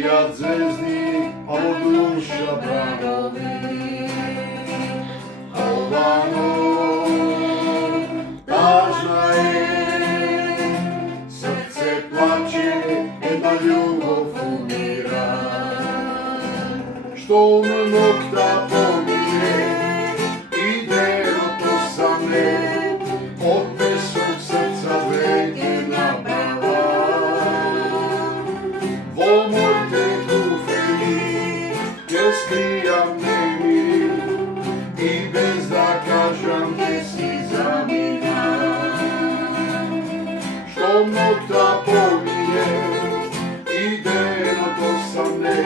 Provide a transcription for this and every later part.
Горіят звезди, а во душа бранови. Ова тажна е, срце плаче, една љубов умира. Што нокта помине, иде од осаме, од песок срца веќе набрава. Во моите туфели ќе скријам немири и без да кажам ќе си замина. Што нокта помине, иде од осаме,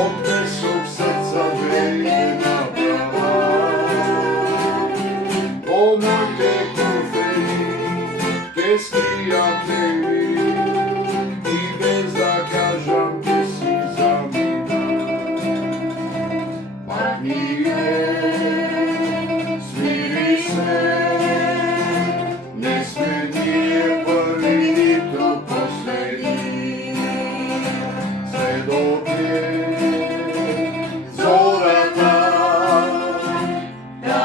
од песок срца веќе набрава. Во моите туфели ќе скријам немири и без да кажам ќе си замина. Махни ме, смири се, не сме ние први ниту последни. Се дојде зората, ја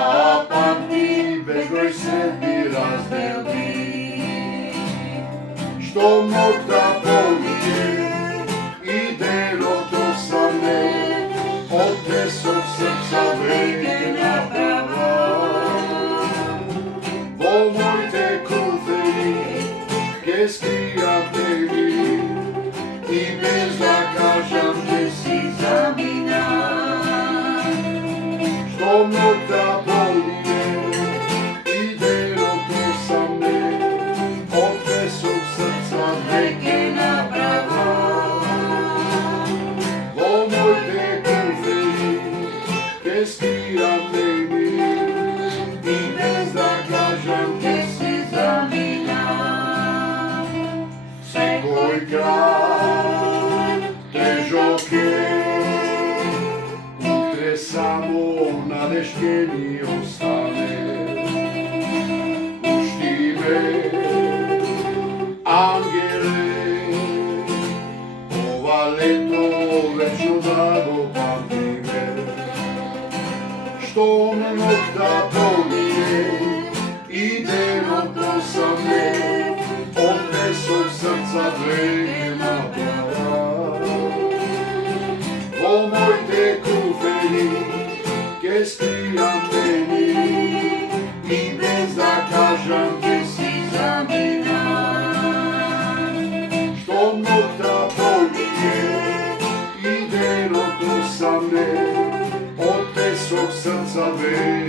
памти безброј седми разделби. Што нокта помине, иде од осаме, од песок срца веќе набрава. Во моите куфери ќе скријам немири и без да кажам ќе си замина. Што нокта помине, иде од осаме, од песок срца веќе набрава. Во моите куфери ќе скријам немири и без да кажам ќе си замина. Секој крај тежок е, утре само надеж ќе ни остане. Пушти ме, ангеле, ова лето вечно да го памтиме. Што нокта помине, иде од осаме, од песок срца веќе набрава. Во моите куфери ќе скријам немири и без да кажам ќе си замина. Што нокта помине, иде од осаме, од песок срца веќе